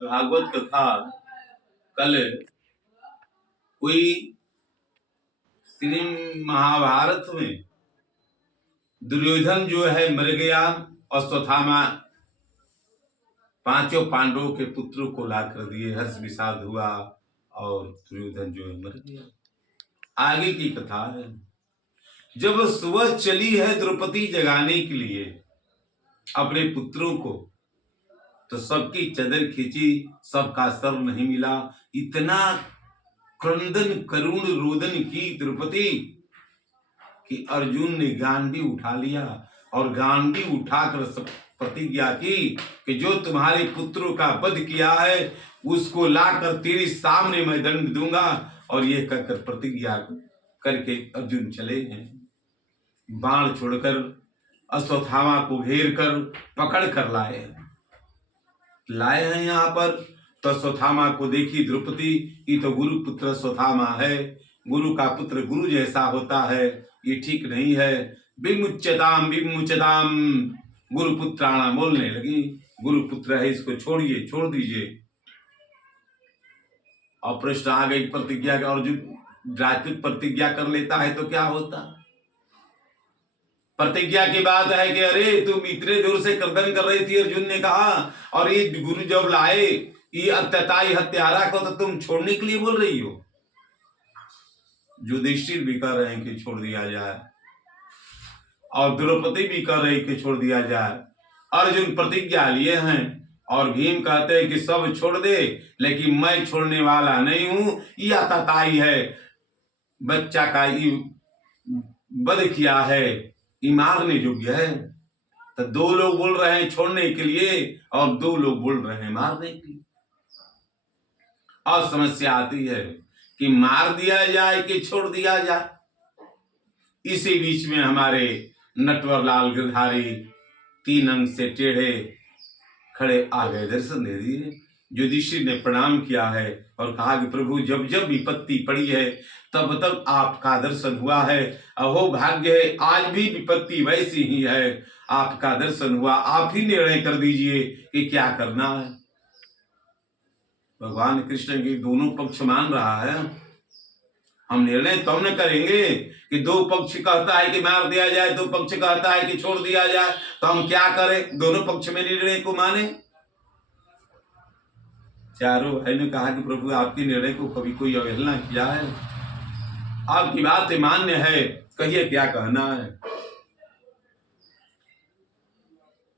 भागवत कथा कल कोई श्री महाभारत में दुर्योधन जो है मर गया, अश्वत्थामा पांचों पांडवों के पुत्रों को ला कर दिए, हर्ष विषाद हुआ और दुर्योधन जो है मर गया। आगे की कथा है। जब सुबह चली है द्रौपदी जगाने के लिए अपने पुत्रों को, तो सबकी चदर खींची, सबका सर नहीं मिला। इतना क्रंदन करुण रोदन की द्रौपदी कि अर्जुन ने गांडी उठा लिया और गांडी उठाकर प्रतिज्ञा की कि जो तुम्हारे पुत्रों का वध किया है उसको लाकर तेरे सामने मैं दंड दूंगा। और ये कहकर प्रतिज्ञा करके अर्जुन चले हैं। बाण छोड़कर अश्वत्थामा को घेर कर पकड़ कर लाए हैं यहाँ पर। तो अश्वत्थामा को देखी द्रौपदी, ये तो गुरु पुत्र अश्वत्थामा है, गुरु का पुत्र गुरु जैसा होता है, ये ठीक नहीं है। विमुच्यताम विमुच्यताम गुरु पुत्राणाम बोलने लगी। गुरु पुत्र है, इसको छोड़िए, छोड़ दीजिए। और प्रश्न आ गई प्रतिज्ञा का, अर्जुन राजपूत प्रतिज्ञा कर लेता है तो क्या होता? प्रतिज्ञा की बात है कि अरे तुम इतने दूर से कर्तन कर रही थी, अर्जुन ने कहा, और ये गुरु जब लाए ये अत्यताई हत्यारा को तो तुम छोड़ने के लिए बोल रही हो। युधिष्ठिर भी कह रहे हैं कि छोड़ दिया जाए और द्रौपदी भी कह रही कि छोड़ दिया जाए। अर्जुन प्रतिज्ञा लिए हैं और भीम कहते हैं कि सब छोड़ दे, लेकिन मैं छोड़ने वाला नहीं हूं। यह अत्यताई है, बच्चा का वध किया है, ये मारने योग्य है। तो दो लोग बोल रहे हैं छोड़ने के लिए और दो लोग बोल रहे हैं मारने के लिए। और समस्या आती है कि मार दिया जाए कि छोड़ दिया जाए। इसी बीच में हमारे नटवर लाल गिरधारी 3 अंग से टेढ़े खड़े आ गए, दर्शन दे दिए। युधिष्ठिर ने प्रणाम किया है और कहा कि प्रभु जब जब विपत्ति पड़ी है तब तब आपका दर्शन हुआ है। अहो भाग्य है, आज भी विपत्ति वैसी ही है, आपका दर्शन हुआ, आप ही निर्णय कर दीजिए कि क्या करना है। भगवान कृष्ण की दोनों पक्ष मान रहा है। हम निर्णय तो न करेंगे कि दो पक्ष कहता है कि मार दिया जाए, दो पक्ष कहता है कि छोड़ दिया जाए, तो हम क्या करें? दोनों पक्ष में निर्णय को माने। चारों भाई ने कहा कि प्रभु आपके निर्णय को कभी कोई अवहेलना किया है? आपकी बात मान्य है, कहिए क्या कहना है।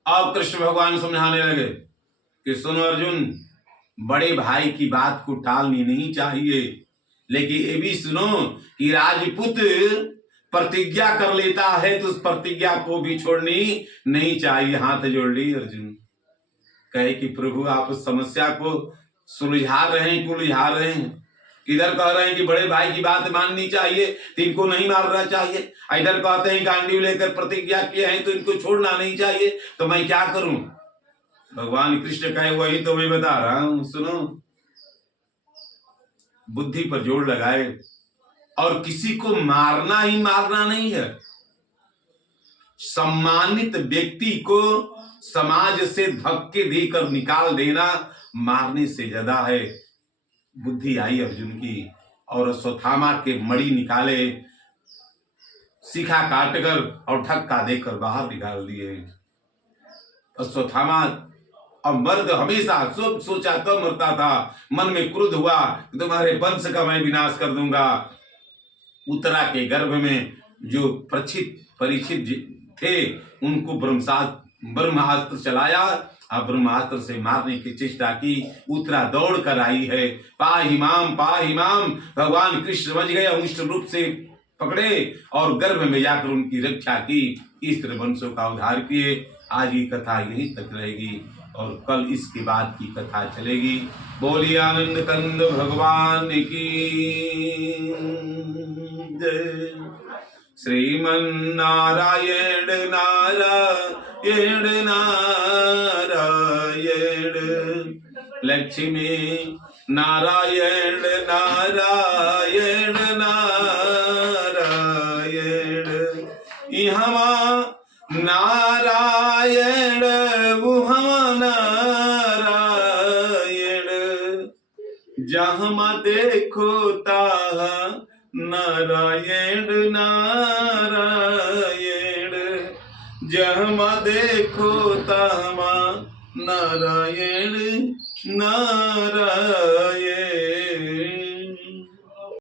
अब कृष्ण भगवान समझाने लगे कि सुनो अर्जुन, बड़े भाई की बात को टालनी नहीं चाहिए, लेकिन ये भी सुनो कि राजपूत प्रतिज्ञा कर लेता है तो उस प्रतिज्ञा को भी छोड़नी नहीं चाहिए। हाथ जोड़ ली अर्जुन, कहे कि प्रभु आप उस समस्या को सुलझा रहे हैं, क्यों उलझा रहे हैं? इधर कह रहे हैं कि बड़े भाई की बात माननी चाहिए तो इनको नहीं मारना चाहिए, इधर कहते हैं गांडीव लेकर प्रतिज्ञा किए हैं तो इनको छोड़ना नहीं चाहिए, तो मैं क्या करूं? भगवान कृष्ण कहे वही तो मैं बता रहा हूं, सुनो। बुद्धि पर जोर लगाए, और किसी को मारना ही मारना नहीं है। सम्मानित व्यक्ति को समाज से धक्के देकर निकाल देना मारने से ज्यादा है। बुद्धि आई अर्जुन की और अश्वत्थामा के मणि निकाले, शिखा काटकर और धक्का देकर बाहर निकाल दिए। अश्वत्थामा अब मर्द हमेशा सोचा तो मरता था, मन में क्रोध हुआ तुम्हारे वंश का मैं विनाश कर दूंगा। उत्तरा के गर्भ में जो परीक्षित थे उनको ब्रह्मास्त्र चलाया, अब ब्रह्मास्त्र से मारने की चेष्टा की। उत्तरा दौड़ कर आई है, पाहि माम पाहि माम। भगवान कृष्ण समझ गए, अनिष्ट रूप से पकड़े और गर्भ में जाकर उनकी रक्षा की, इस तरह वंशों का उद्धार किए। आज की कथा यहीं तक रहेगी और कल इसके बाद की कथा चलेगी। बोलिए आनंद कंद भगवान की जय। श्रीमन नारायण नारायण नारायण, लक्ष्मी नारायण नारायण नारायण। यहाँ नारायण वहाँ नारायण, जहाँ देखो ताहा नारायण नारायण, जहाँ देखो तहाँ नारायण नारायण।